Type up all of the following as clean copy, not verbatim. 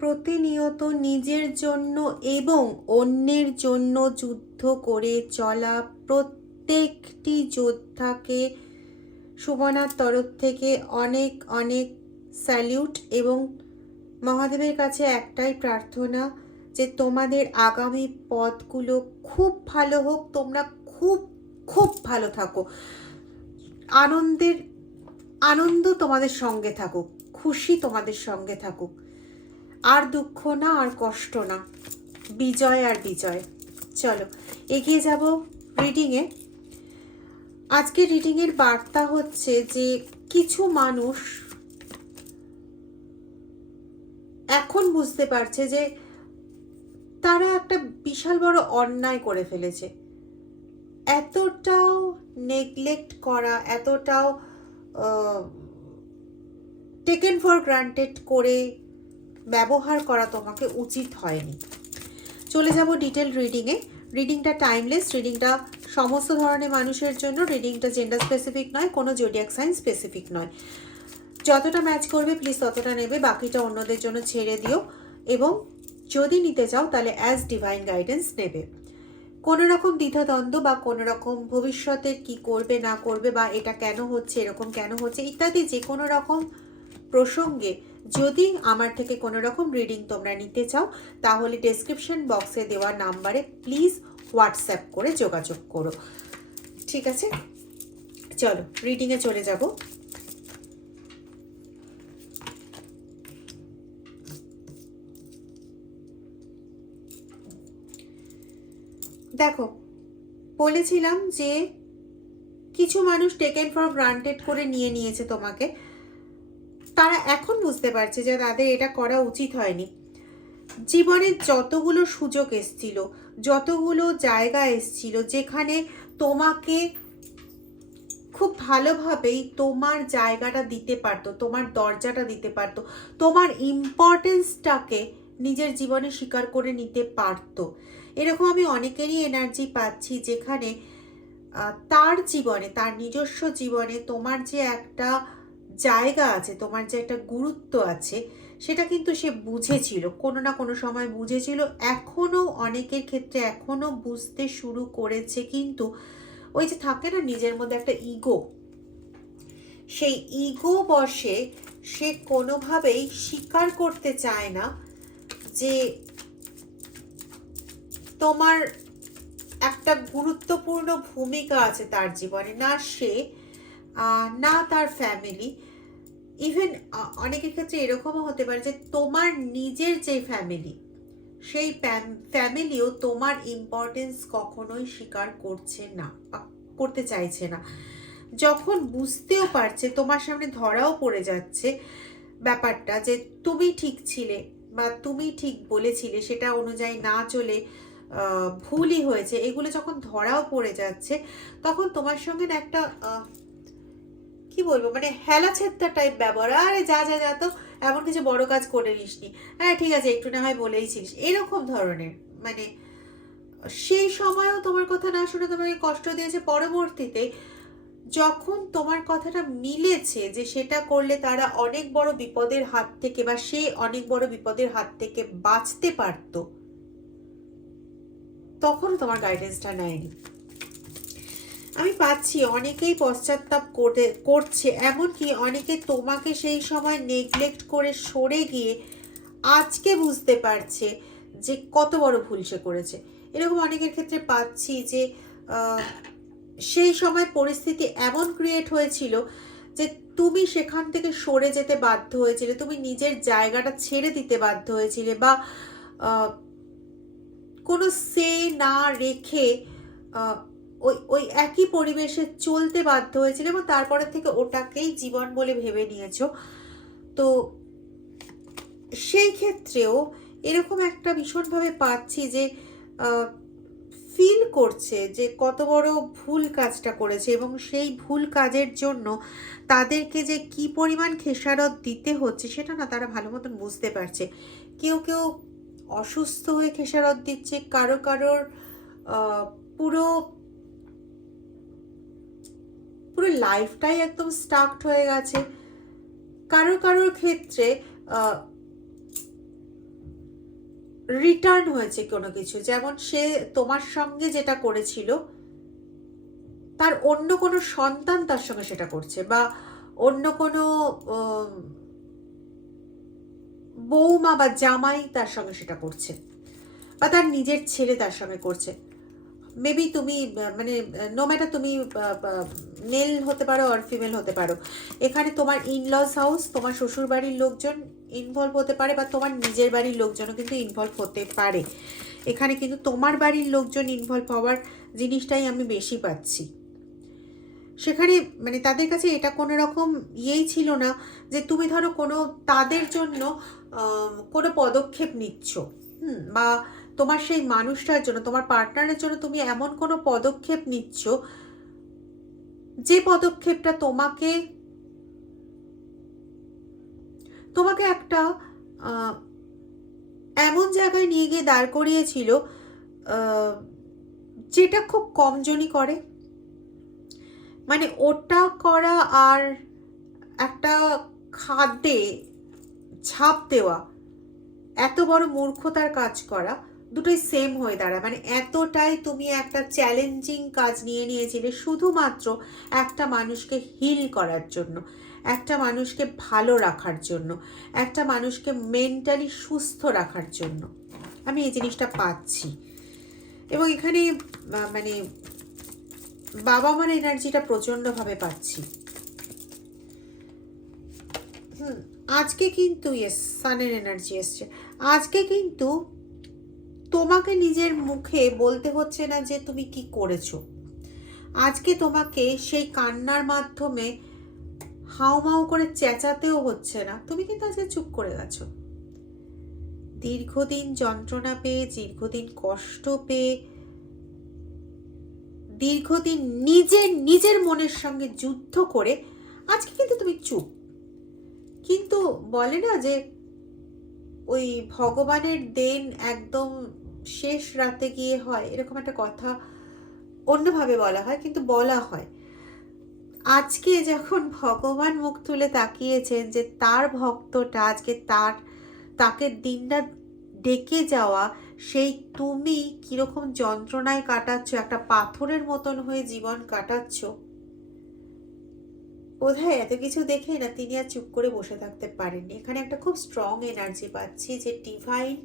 প্রতিনিয়ত নিজের জন্য এবং অন্যের জন্য যুদ্ধ করে চলা প্রত্যেকটি যোদ্ধাকে সুমনার তরফ থেকে অনেক অনেক স্যালিউট। এবং মহাদেবের কাছে একটাই প্রার্থনা যে তোমাদের আগামী পথগুলো খুব ভালো হোক, তোমরা খুব খুব ভালো থাকো, আনন্দ তোমাদের সঙ্গে থাকুক, খুশি তোমাদের সঙ্গে থাকুক, আর দুঃখ না, আর কষ্ট না, বিজয় আর বিজয়। চলো এগিয়ে যাব রিডিংয়ে। আজকের রিডিংয়ের বার্তা হচ্ছে যে কিছু মানুষ এখন বুঝতে পারছে যে তারা একটা বিশাল বড় অন্যায় করে ফেলেছে। এতটাও নেগলেক্ট করা, এতটাও টেকেন ফর গ্রান্টেড করে ব্যবহার করা তোমাকে উচিত হয়নি। চলে যাব ডিটেল রিডিংয়ে। রিডিংটা টাইমলেস, রিডিংটা সমস্ত ধরনের মানুষের জন্য, রিডিংটা জেন্ডার স্পেসিফিক নয়, কোনো জোডিয়াক সাইন স্পেসিফিক নয়। যতটা ম্যাচ করবে প্লিজ ততটা নেবে, বাকিটা অন্যদের জন্য ছেড়ে দিও। এবং যদি নিতে চাও তাহলে অ্যাজ ডিভাইন গাইডেন্স নেবে। কোনো রকম দ্বিধাদ্বন্দ্ব বা কোনো রকম ভবিষ্যতে কি করবে না করবে বা এটা কেন হচ্ছে, এরকম কেন হচ্ছে ইত্যাদি যে কোনো রকম প্রসঙ্গে যদি আমার থেকে কোনো রকম রিডিং তোমরা নিতে চাও তাহলে ডেসক্রিপশন বক্সে দেওয়া নাম্বারে প্লিজ হোয়াটসঅ্যাপ করে যোগাযোগ করো। ঠিক আছে, চলো রিডিংয়ে চলে যাব। দেখো, বলেছিলাম যে কিছু মানুষ টেকেন ফর গ্রান্টেড করে নিয়েছে তোমাকে। তারা এখন বুঝতে পারছে যে তাদের এটা করা উচিত হয়নি। জীবনে যতগুলো সুযোগ এসছিল, যতগুলো জায়গা এসছিল যেখানে তোমাকে খুব ভালোভাবেই তোমার জায়গাটা দিতে পারতো, তোমার দরজাটা দিতে পারতো, তোমার ইম্পর্টেন্সটাকে নিজের জীবনে স্বীকার করে নিতে পারতো, এরকম আমি অনেকেরই এনার্জি পাচ্ছি যেখানে তার জীবনে, তার নিজস্ব জীবনে তোমার যে একটা জায়গা আছে, তোমার যে একটা গুরুত্ব আছে, সেটা কিন্তু সে বুঝেছিল, কোনো না কোনো সময় বুঝেছিল। এখনও অনেকের ক্ষেত্রে এখনও বুঝতে শুরু করেছে, কিন্তু ওই যে থাকে না নিজের মধ্যে একটা ইগো, সেই ইগো বশে সে কোনোভাবেই স্বীকার করতে চায় না যে তোমার একটা গুরুত্বপূর্ণ ভূমিকা আছে তার জীবনে। না সে, না তার ফ্যামিলি, ইভেন অনেকের ক্ষেত্রে এরকমও হতে পারে যে তোমার নিজের যে ফ্যামিলি, সেই ফ্যামিলিও তোমার ইম্পর্টেন্স কখনোই স্বীকার করছে না বা করতে চাইছে না। যখন বুঝতেও পারছে, তোমার সামনে ধরাও পড়ে যাচ্ছে ব্যাপারটা যে তুমি ঠিক ছিলে বা তুমি ঠিক বলেছিলে, সেটা অনুযায়ী না চলে ভুলই হয়েছে, এগুলো যখন ধরাও পড়ে যাচ্ছে তখন তোমার সঙ্গে একটা কি বলবো, মানে হেলা ছেত্তা টাইপ ব্যবহার। আরে যা যা যা, তো এমন কিছু বড় কাজ করে নিসনি, হ্যাঁ ঠিক আছে একটু না হয় বলেইছিস, এরকম ধরনের। মানে সেই সময়ও তোমার কথা না শুনে তোমাকে কষ্ট দিয়েছে, পরবর্তীতে যখন তোমার কথাটা মিলেছে যে সেটা করলে তারা অনেক বড় বিপদের হাত থেকে বা সে অনেক বড় বিপদের হাত থেকে বাঁচতে পারতো, তখন তোমার গাইডেন্সটা নেয়নি। আমি পাচ্ছি অনেকেই পশ্চাত্তাপ করছে, এমনকি অনেকে তোমাকে সেই সময় নেগলেক্ট করে সরে গিয়ে আজকে বুঝতে পারছে যে কত বড় ভুল সে করেছে। এরকম অনেকের ক্ষেত্রে পাচ্ছি যে সেই সময় পরিস্থিতি এমন ক্রিয়েট হয়েছিল যে তুমি সেখান থেকে সরে যেতে বাধ্য হয়েছিলে, তুমি নিজের জায়গাটা ছেড়ে দিতে বাধ্য হয়েছিলে, বা কোনো সে না রেখে ওই ওই একই পরিবেশে চলতে বাধ্য হয়েছিল এবং তারপরে থেকে ওটাকেই জীবন বলে ভেবে নিয়েছো। তো সেই ক্ষেত্রেও এরকম একটা ভীষণভাবে পাচ্ছি যে ফিল করছে যে কত বড় ভুল কাজটা করেছে এবং সেই ভুল কাজের জন্য তাদেরকে যে কি পরিমাণ খেসারত দিতে হচ্ছে সেটা না তারা ভালো মতন বুঝতে পারছে। কেউ কেউ অসুস্থ হয়ে খেসারত দিচ্ছে, কারোর পুরো পুরো লাইফটাই একদম স্টাকড হয়ে গেছে, কারোর ক্ষেত্রে রিটার্ন হয়েছে কোনো কিছু, যেমন সে তোমার সঙ্গে যেটা করেছিল তার অন্য কোনো সন্তান তার সঙ্গে সেটা করছে, বা অন্য কোনো বৌমা বা জামাই তার সঙ্গে সেটা করছে, বা তার নিজের ছেলে তার সঙ্গে করছে। মেবি তুমি মানে নো ম্যাটার, তুমি মেল হতে পারো আর ফিমেল হতে পারো, এখানে তোমার ইনলস হাউস, তোমার শ্বশুর বাড়ির লোকজন ইনভলভ হতে পারে, বা তোমার নিজের বাড়ির লোকজনও কিন্তু ইনভলভ হতে পারে। এখানে কিন্তু তোমার বাড়ির লোকজন ইনভলভ হওয়ার জিনিসটাই আমি বেশি পাচ্ছি। সেখানে মানে তাদের কাছে এটা কোনো রকম ইয়েই ছিল না যে তুমি ধরো কোনো তাদের জন্য কোনো পদক্ষেপ নিচ্ছ, বা তোমার সেই মানুষটার জন্য, তোমার পার্টনারের জন্য তুমি এমন কোনো পদক্ষেপ নিচ্ছ যে পদক্ষেপটা তোমাকে তোমাকে একটা এমন জায়গায় নিয়ে গিয়ে দাঁড় করিয়েছিল যেটা খুব কমজনই করে। মানে ওটা করা আর একটা খাদ্যে ছাপ দেওয়া, এত বড় মূর্খতার কাজ করা, দুটোই সেম হয়ে দাঁড়ায়। মানে এতটাই তুমি একটা চ্যালেঞ্জিং কাজ নিয়ে নিয়েছিলে শুধুমাত্র একটা মানুষকে হিল করার জন্য, একটা মানুষকে ভালো রাখার জন্য, একটা মানুষকে মেন্টালি সুস্থ রাখার জন্য। আমি এই জিনিসটা পাচ্ছি, এবং এখানে মানে বাবা মার এনার্জিটা প্রচণ্ডভাবে পাচ্ছি। আজকে কিন্তু ইয়েস, সানের এনার্জি এসছে। আজকে কিন্তু তোমাকে নিজের মুখে বলতে হচ্ছে না যে তুমি কি করেছো। আজকে তোমাকে সেই কান্নার মাধ্যমে হাউমাউ করে চেঁচাতেও হচ্ছে না, তুমি কিন্তু আজকে চুপ করে গেছো। দীর্ঘদিন যন্ত্রণা পেয়ে, দীর্ঘদিন কষ্ট পেয়ে, দীর্ঘদিন নিজের মনের সঙ্গে যুদ্ধ করে আজকে কিন্তু তুমি চুপ। কিন্তু বলে না যে ওই ভগবানের দেন একদম শেষ রাতে গিয়ে হয়, এরকম একটা কথা অন্যভাবে বলা হয়, কিন্তু বলা হয়। আজকে যখন ভগবান মুখ তুলে তাকিয়েছেন যে তার ভক্তটা আজকে তাকে দিনটা ডেকে যাওয়া, সেই তুমি কিরকম যন্ত্রণায় কাটাচ্ছ, একটা পাথরের মতন হয়ে জীবন কাটাচ্ছ, বোধহয় এত কিছু দেখে না তিনি আর চুপ করে বসে থাকতে পারেননি। এখানে একটা খুব স্ট্রং এনার্জি পাচ্ছি যে ডিভাইন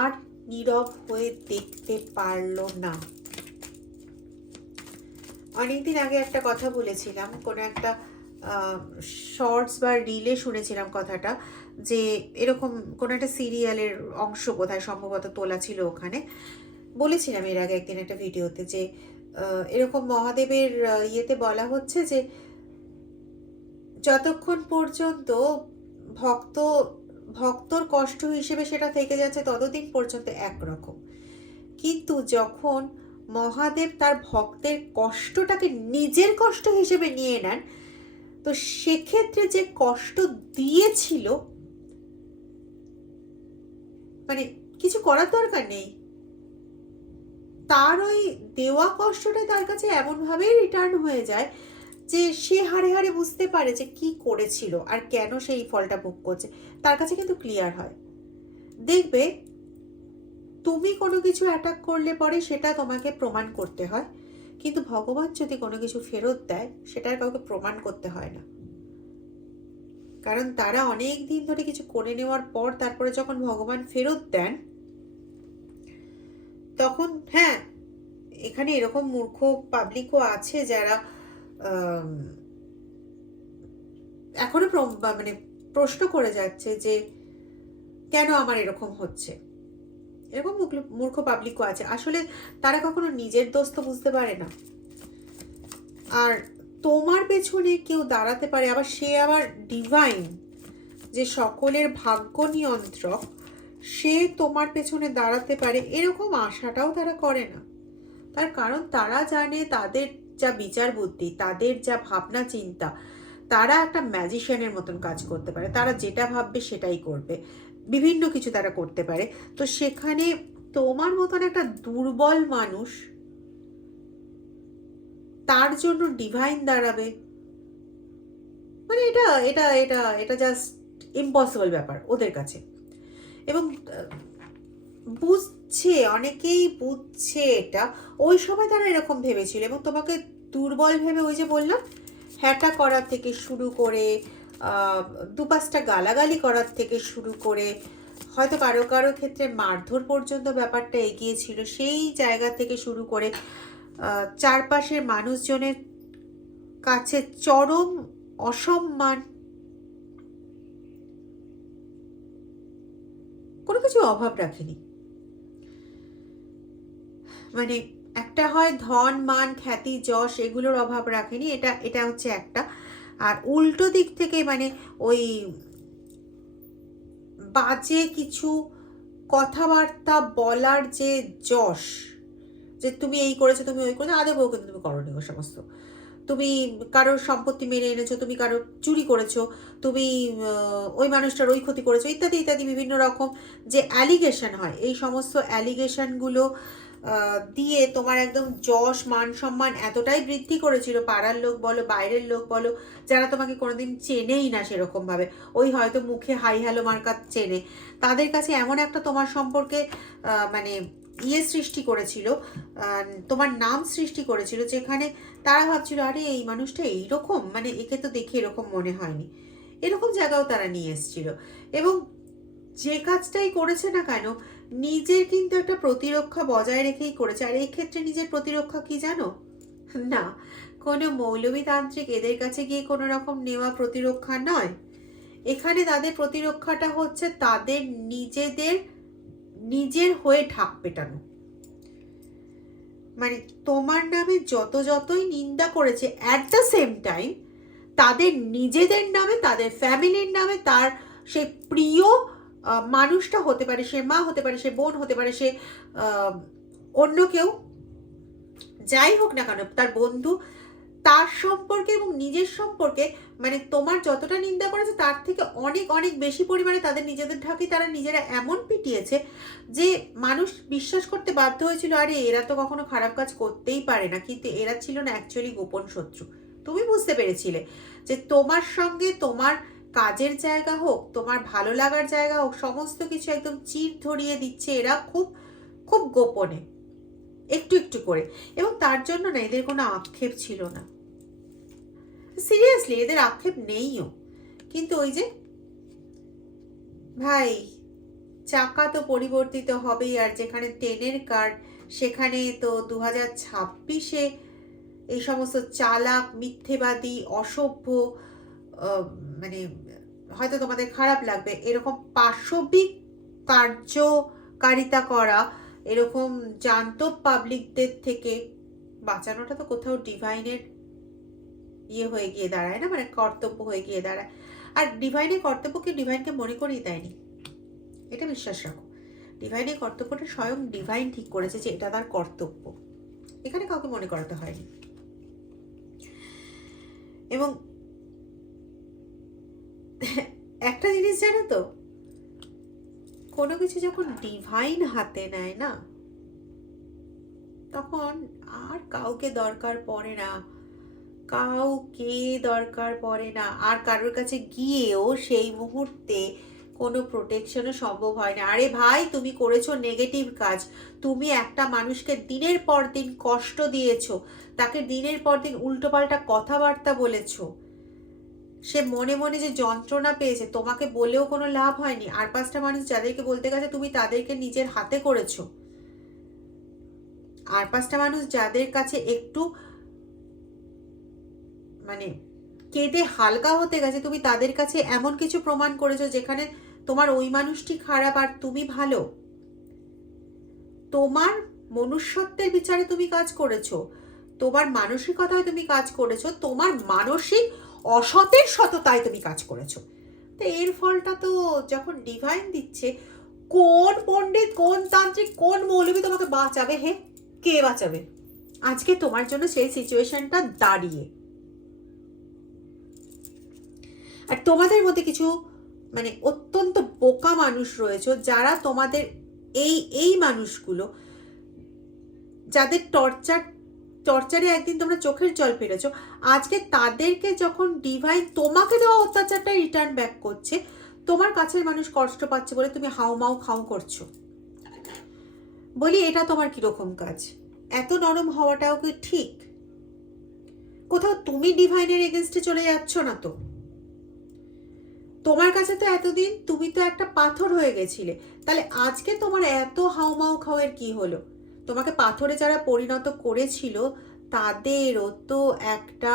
আর নীরব হয়ে দেখতে পারলো না। অনেকদিন আগে একটা কথা বলেছিলাম, কোনো একটা শর্টস বা রিলে শুনেছিলাম কথাটা, যে এরকম কোনো একটা সিরিয়ালের অংশ বোধহয় সম্ভবত তোলা ছিল ওখানে। বলেছিলাম এর আগে একদিন একটা ভিডিওতে যে এরকম মহাদেবের ইয়েতে বলা হচ্ছে যে যতক্ষণ পর্যন্ত ভক্তর কষ্ট হিসেবে সেটা থেকে যাচ্ছে ততদিন পর্যন্ত একরকম, কিন্তু যখন মহাদেব তার ভক্তের কষ্টটাকে নিজের কষ্ট হিসেবে নিয়ে নেন, তো সেক্ষেত্রে যে কষ্ট দিয়েছিল মানে কিছু করার দরকার নেই, তার ওই দেওয়া কষ্টটাই তার কাছে এমনভাবেই রিটার্ন হয়ে যায় যে সে হাড়ে হাড়ে বুঝতে পারে যে কি করেছিল আর কেন সেই ফলটা ভোগ করছে, তার কাছে কিন্তু ক্লিয়ার হয়। দেখবে তুমি কোনো কিছু অ্যাটাক করলে পরে সেটা তোমাকে প্রমাণ করতে হয়, কিন্তু ভগবান যদি কোনো কিছু ফেরত দেয় সেটা আর কাউকে প্রমাণ করতে হয় না, কারণ তারা অনেক দিন ধরে কিছু করে নেওয়ার পর তারপরে যখন ভগবান ফেরত দেন তখন হ্যাঁ, এখানে এরকম মূর্খ পাবলিকও আছে যারা এখনো মানে প্রশ্ন করে যাচ্ছে যে কেন আমার এরকম হচ্ছে। এরকম মূর্খ পাবলিকও আছে, আসলে তারা কখনো নিজের দোষ তো বুঝতে পারে না। আর তোমার পেছনে কেউ দাঁড়াতে পারে, আবার সে আবার ডিভাইন যে সকলের ভাগ্য নিয়ন্ত্রক, সে তোমার পেছনে দাঁড়াতে পারে এরকম আশাটাও তারা করে না। তার কারণ তারা জানে তাদের যা বিচার বুদ্ধি, তাদের যা ভাবনা চিন্তা, তারা একটা ম্যাজিশিয়ানের মতন কাজ করতে পারে, তারা যেটা ভাববে সেটাই করবে, বিভিন্ন কিছু তারা করতে পারে। তো সেখানে তোমার মতন একটা দুর্বল মানুষ তার জন্য ডিভাইন দাঁড়াবে, মানে এটা এটা এটা এটা জাস্ট ইম্পসিবল ব্যাপার ওদের কাছে। এবং বুঝছে, অনেকেই বুঝছে এটা। ওই সময় তারা এরকম ভেবেছিল এবং তোমাকে দুর্বল ভেবে ওই যে বললাম হ্যাটা করার থেকে শুরু করে দু পাঁচটা গালাগালি করার থেকে শুরু করে হয়তো কারো কারো ক্ষেত্রে মারধর পর্যন্ত ব্যাপারটা এগিয়েছিল, সেই জায়গা থেকে শুরু করে চারপাশের মানুষজনের কাছে চরম অসম্মান, কোনো কিছু অভাব রাখেনি। মানে একটা হয় ধন মান খ্যাতি যশ এগুলোর অভাব রাখেনি, এটা হচ্ছে একটা। আর উল্টো দিক থেকে মানে ওই বাজে কিছু কথাবার্তা বলার যে যশ, যে তুমি এই করেছো তুমি ওই করেছো, আদৌ কিন্তু তুমি করোনি ও সমস্ত। তুমি কারোর সম্পত্তি মেরে এনেছো, তুমি কারোর চুরি করেছো, তুমি ওই মানুষটার ওই ক্ষতি করেছো, ইত্যাদি ইত্যাদি বিভিন্ন রকম যে অ্যালিগেশন হয়, এই সমস্ত অ্যালিগেশনগুলো দিয়ে তোমার একদম যশ মান সম্মান এতটাই বৃদ্ধি করেছিল, পাড়ার লোক বলো বাইরের লোক বলো যারা তোমাকে কোনোদিন চেনেই না সেরকমভাবে, ওই হয়তো মুখে হাই হ্যালো মার্কা চেনে, তাদের কাছে এমন একটা তোমার সম্পর্কে মানে সৃষ্টি করেছিল, তোমার নাম সৃষ্টি করেছিল, যেখানে তারা ভাবছিল আরে এই মানুষটা এইরকম, মানে একে তো দেখে এরকম মনে হয়নি, এরকম জায়গাও তারা নিয়ে এসেছিল। এবং যে কাজটাই করেছে না কেন নিজের কিন্তু একটা প্রতিরক্ষা বজায় রেখেই করেছে। আর এই ক্ষেত্রে নিজের প্রতিরক্ষা কি জানো? না, কোনো মৌলবীতান্ত্রিক এদের কাছে গিয়ে কোনো রকম নেওয়া প্রতিরক্ষা নয়। এখানে তাদের প্রতিরক্ষাটা হচ্ছে তাদের নিজের হয়ে ঢাক পেটানো। মানে তোমার নামে যতই নিন্দা করেছে, অ্যাট দ্য সেম টাইম তাদের নিজেদের নামে, তাদের ফ্যামিলির নামে, তার সে প্রিয় মানুষটা হতে পারে, সে মা হতে পারে, সে বোন হতে পারে, সে অন্য কেউ যাই হোক না কেন, তার বন্ধু, তার সম্পর্কে এবং নিজের সম্পর্কে মানে তোমার যতটা নিন্দা করেছে তার থেকে অনেক অনেক বেশি পরিমাণে তাদের নিজেদের ঢাকি তারা নিজেরা এমন পিটিয়েছে যে মানুষ বিশ্বাস করতে বাধ্য হয়েছিল আরে এরা তো কখনো খারাপ কাজ করতেই পারে না, কিন্তু এরা ছিল না অ্যাকচুয়ালি গোপন শত্রু। তুমি বুঝতে পেরেছিলে যে তোমার সঙ্গে তোমার কাজের জায়গা হোক, তোমার ভালো লাগার জায়গা হোক, সমস্ত কিছু একদম চির ধরিয়ে দিচ্ছে এরা খুব খুব গোপনে, একটু একটু করে। এবং তার জন্য না এদের কোনো আক্ষেপ ছিল না, সিরিয়াসলি এদের আক্ষেপ নেইও। কিন্তু ওই যে ভাই চাকা তো পরিবর্তিত হবেই, আর যেখানে ট্রেনের কার্ড সেখানে তো 2026-এ এই সমস্ত চালাক মিথ্যেবাদী অসভ্য মানে হয়তো তোমাদের খারাপ লাগবে এরকম পাশবিক কার্যকারিতা করা এরকম জান্তব পাবলিকদের থেকে বাঁচানোটা তো কোথাও ডিভাইনের হয়ে গিয়ে দাঁড়ায় না, মানে কর্তব্য হয়ে গিয়ে দাঁড়ায়। আর ডিভাইনের কর্তব্যকে ডিভাইনকে মনে করেই দেয়নি, এটা বিশ্বাস রাখো। ডিভাইনের কর্তব্যটা স্বয়ং ডিভাইন ঠিক করেছে যে এটা তার কর্তব্য, এখানে কাউকে মনে করাতে হয়নি। এবং একটা জিনিস জানো তো, কোনো কিছু যখন ডিভাইন হাতে নেয় না তখন আর কাউকে দরকার পড়ে না, আর কারোর কাছে গিয়েও সেই মুহূর্তে কোনো প্রোটেকশনও সম্ভব হয় না। আরে ভাই তুমি করেছো নেগেটিভ কাজ, তুমি একটা মানুষকে দিনের পর দিন কষ্ট দিয়েছো, তাকে দিনের পর দিন উল্টোপাল্টা কথাবার্তা বলেছো, সে মনে মনে যে যন্ত্রণা পেয়েছে তোমাকে বলেও কোনো লাভ হয়নি। আর পাঁচটা মানুষ যাদেরকে বলতে গেছে তুমি তাদেরকে নিজের হাতে করেছো, আর পাঁচটা মানুষ যাদের কাছে একটু মানে কেঁদে হালকা হতে গেছে তুমি তাদের কাছে এমন কিছু প্রমাণ করেছো যেখানে তোমার ওই মানুষটি খারাপ আর তুমি ভালো। তোমার মনুষ্যত্বের বিচারে তুমি কাজ করেছো, তোমার মানসিকতায় তুমি কাজ করেছো, তোমার মানসিক অসতের সততায় তুমি কাজ করেছো। তো এর ফলটা তো যখন ডিভাইন দিচ্ছে, কোন পণ্ডিত কোন তান্ত্রিক কোন মৌলবী তোমাকে বাঁচাবে? হে, কে বাঁচাবে আজকে তোমার জন্য সেই সিচুয়েশনটা দাঁড়িয়ে? আর তোমাদের মধ্যে কিছু মানে অত্যন্ত বোকা মানুষ রয়েছে যারা তোমাদের এই মানুষগুলো যাদের টর্চারে একদিন তোমরা চোখের জল ফেলেছো, আজকে তাদেরকে যখন ডিভাইন তোমাকে দেওয়া অত্যাচারটা রিটার্ন ব্যাক করছে, তোমার কাছের মানুষ কষ্ট পাচ্ছে বলে তুমি হাউমাউ খাও করছো। বলি এটা তোমার কিরকম কাজ? এত নরম হওয়াটাও কি ঠিক? কোথাও তুমি ডিভাইনের এগেনস্টে চলে যাচ্ছ না তো? তোমার কাছে তো এতদিন তুমি তো একটা পাথর হয়ে গেছিলে, তাহলে আজকে তোমার এত হাউমাউ খাওয়ার কি হলো? তোমাকে পাথরে যারা পরিণত করেছিল তাদেরও তো একটা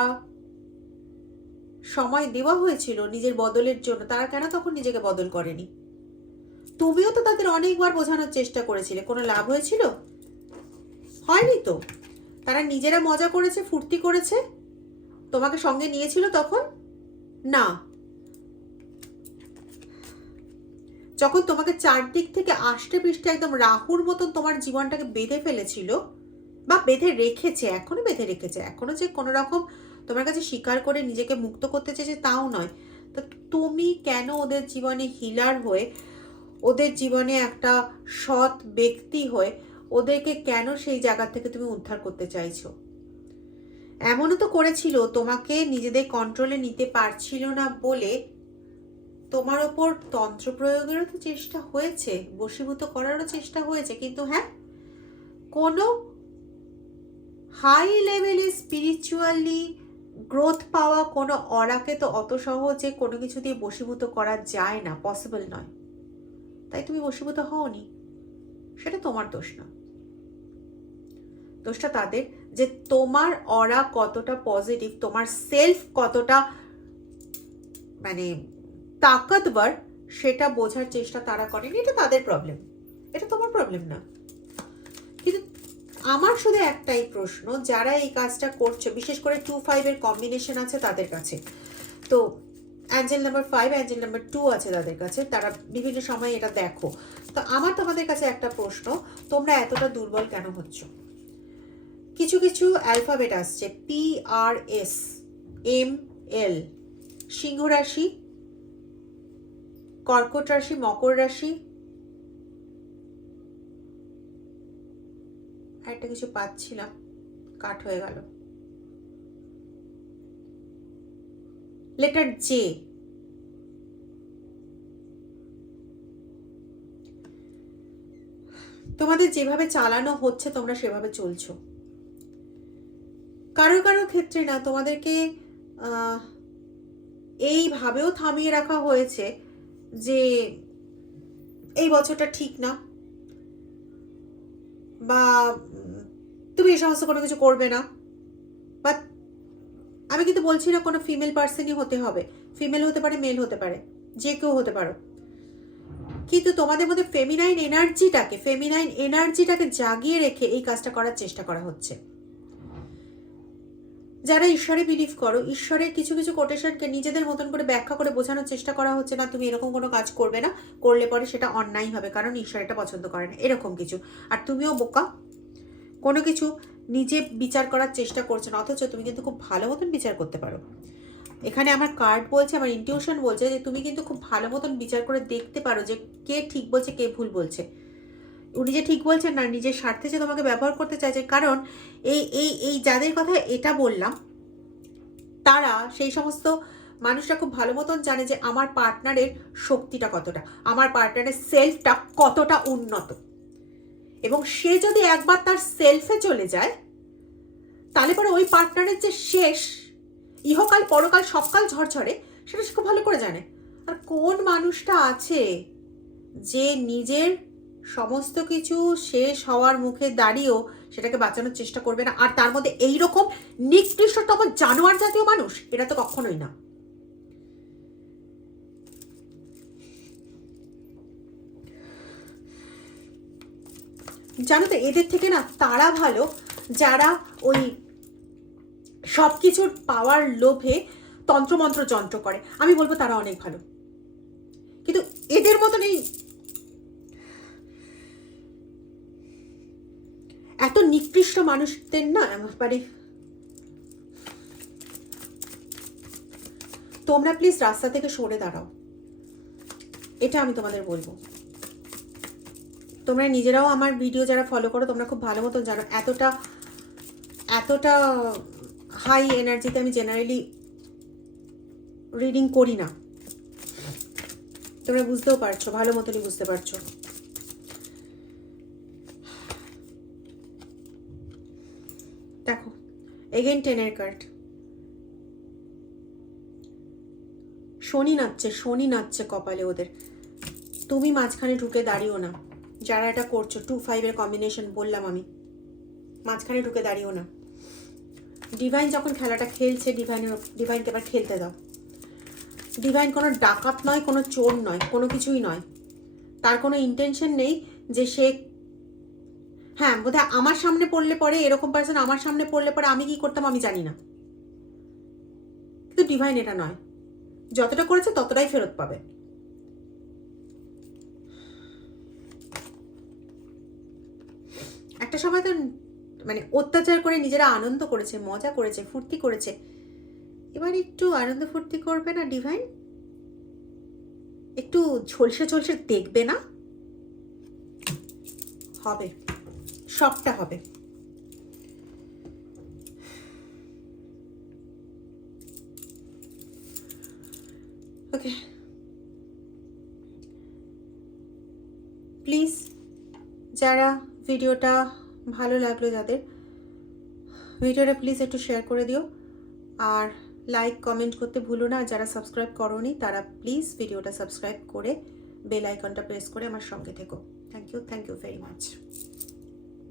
সময় দেওয়া হয়েছিল নিজের বদলের জন্য, তারা কেন তখন নিজেকে বদল করেনি? তুমিও তো তাদের অনেকবার বোঝানোর চেষ্টা করেছিলে, কোনো লাভ হয়েছিল? হয়নি তো। তারা নিজেরা মজা করেছে, ফুর্তি করেছে, তোমাকে সঙ্গে নিয়েছিল তখন না। যখন তোমাকে চারদিক থেকে আষ্টে পৃষ্ঠে একদম রাহুর মতন তোমার জীবনটাকে বেঁধে ফেলেছিল, বা বেঁধে রেখেছে, এখনো বেঁধে রেখেছে, এখনো যে কোনো রকম তোমার কাছে স্বীকার করে নিজেকে মুক্ত করতে চেয়েছে তাও নয়, তো তুমি কেন ওদের জীবনে হিলার হয়ে, ওদের জীবনে একটা সৎ ব্যক্তি হয়ে ওদেরকে কেন সেই জায়গা থেকে তুমি উদ্ধার করতে চাইছো? এমনও তো করেছিল তোমাকে নিজেদের কন্ট্রোলে নিতে পারছিল না বলে তোমার ওপর তন্ত্র প্রয়োগেরও তো চেষ্টা হয়েছে, বশীভূত করারও চেষ্টা হয়েছে, কিন্তু হ্যাঁ, কোনো হাই লেভেলে স্পিরিচুয়ালি গ্রোথ পাওয়া কোনো অরাকে তো অত সহজে কোনো কিছু দিয়ে বশীভূত করা যায় না, পসিবল নয়। তাই তুমি বশীভূত হওনি, সেটা তোমার দোষ না। দোষটা তাদের, যে তোমার অরা কতটা পজিটিভ, তোমার সেলফ কতটা মানে তাকতবর, সেটা বোঝার চেষ্টা তারা করেনি। এটা তাদের প্রবলেম, এটা তোমার প্রবলেম না। কিন্তু আমার শুধু একটাই প্রশ্ন, যারা এই কাজটা করছে, বিশেষ করে 2-5 কম্বিনেশন আছে তাদের কাছে, তো অ্যাঞ্জেল নাম্বার 5, অ্যাঞ্জেল নাম্বার 2 আছে তাদের কাছে, তারা বিভিন্ন সময় এটা দেখো। তো আমার তোমাদের কাছে একটা প্রশ্ন, তোমরা এতটা দুর্বল কেন হচ্ছ? কিছু কিছু অ্যালফাবেট আসছে, PRSML, সিংহ রাশি, কর্কট রাশি, মকর রাশি, একটা কিছু পাচ্ছিলাম, কাট হয়ে গেল, লেটার জে। তোমাদের যেভাবে চালানো হচ্ছে তোমরা সেভাবে চলছো। কারো কারো ক্ষেত্রে না, তোমাদেরকে এইভাবেও থামিয়ে রাখা হয়েছে যে এই বছরটা ঠিক না, বা তুমি এই সমস্ত কোনো কিছু করবে না। বাট আমি কিন্তু বলছি না কোনো ফিমেল পার্সনই হতে হবে, ফিমেল হতে পারে, মেল হতে পারে, যে কেউ হতে পারো, কিন্তু তোমাদের মধ্যে ফেমিনাইন এনার্জিটাকে জাগিয়ে রেখে এই কাজটা করার চেষ্টা করা হচ্ছে। যারা ঈশ্বরে বিলিভ করো, ঈশ্বরের কিছু কিছু কোটেশনকে নিজেদের মতন করে ব্যাখ্যা করে বোঝানোর চেষ্টা করা হচ্ছে, না তুমি এরকম কোনো কাজ করবে না, করলে পরে সেটা অন্যায় হবে, কারণ ঈশ্বর এটা পছন্দ করে না, এরকম কিছু। আর তুমিও বোকা, কোনো কিছু নিজে বিচার করার চেষ্টা করছো না, অথচ তুমি কিন্তু খুব ভালো মতন বিচার করতে পারো। এখানে আমার কার্ড বলছে, আমার ইনটিউশন বলছে যে তুমি কিন্তু খুব ভালো মতন বিচার করে দেখতে পারো যে কে ঠিক বলছে, কে ভুল বলছে। উনি যে ঠিক বলছেন না, নিজের স্বার্থে যে তোমাকে ব্যবহার করতে চাইছে, কারণ এই এই এই যাদের কথা এটা বললাম, তারা সেই সমস্ত মানুষরা খুব ভালো মতন জানে যে আমার পার্টনারের শক্তিটা কতটা, আমার পার্টনারের সেলফটা কতটা উন্নত, এবং সে যদি একবার তার সেলফে চলে যায়, তাহলে পরে ওই পার্টনারের যে শেষ ইহকাল পরকাল সবকাল ঝরঝরে, সেটা সে খুব ভালো করে জানে। আর কোন মানুষটা আছে যে নিজের সমস্ত কিছু শেষ হওয়ার মুখে দাঁড়িয়েও সেটাকে বাঁচানোর চেষ্টা করবে না? আর তার মধ্যে এইরকম নিকৃষ্টতম জানোয়ার জাতীয় মানুষ, এটা তো কখনোই না। জানো তো, এদের থেকে না তারা ভালো যারা ওই সব কিছুর পাওয়ার লোভে তন্ত্রমন্ত্র যন্ত্র করে, আমি বলবো তারা অনেক ভালো। কিন্তু এদের মতন এই এত নিকৃষ্ট মানুষদের না, মানে তোমরা প্লিজ রাস্তা থেকে সরে দাঁড়াও, এটা আমি তোমাদের বলবো। তোমরা নিজেরাও আমার ভিডিও যারা ফলো করো, তোমরা খুব ভালো মতন জানো এতটা এতটা হাই এনার্জিতে আমি জেনারেলি রিডিং করি না। তোমরা বুঝতেও পারছো, ভালো মতনই বুঝতে পারছো। Again 10-এর card. শনি নাচছে কপালে ওদের। তুমি মাঝখানে ঢুকে দাঁড়িও না, যারা এটা করছো। 2-5-এর কম্বিনেশন বললাম আমি, মাঝখানে ঢুকে দাঁড়িও না। ডিভাইন যখন খেলাটা খেলছে, ডিভাইনকে আবার খেলতে দাও। ডিভাইন কোনো ডাকাত নয়, কোনো চোর নয়, কোনো কিছুই নয়। তার কোনো ইন্টেনশন নেই যে সে, হ্যাঁ বোধহয় আমার সামনে পড়লে পরে, এরকম পার্সন আমার সামনে পড়লে পরে আমি কি করতাম আমি জানি না, কিন্তু ডিভাইন এটা নয়। যতটা করেছে ততটাই ফেরত পাবে। একটা সময় তো মানে অত্যাচার করে নিজেরা আনন্দ করেছে, মজা করেছে, ফুর্তি করেছে। এবার একটু আনন্দ ফুর্তি করবে না ডিভাইন? একটু ঝলসে দেখবে না? হবে, সবটা হবে। ওকে, প্লিজ যারা ভিডিওটা ভালো লাগলো, যাদের ভিডিওটা প্লিজ একটু শেয়ার করে দিও, আর লাইক কমেন্ট করতে ভুলো না। যারা সাবস্ক্রাইব করোনি তারা প্লিজ ভিডিওটা সাবস্ক্রাইব করে বেল আইকনটা প্রেস করে আমার সঙ্গে থেকো। Thank you very much.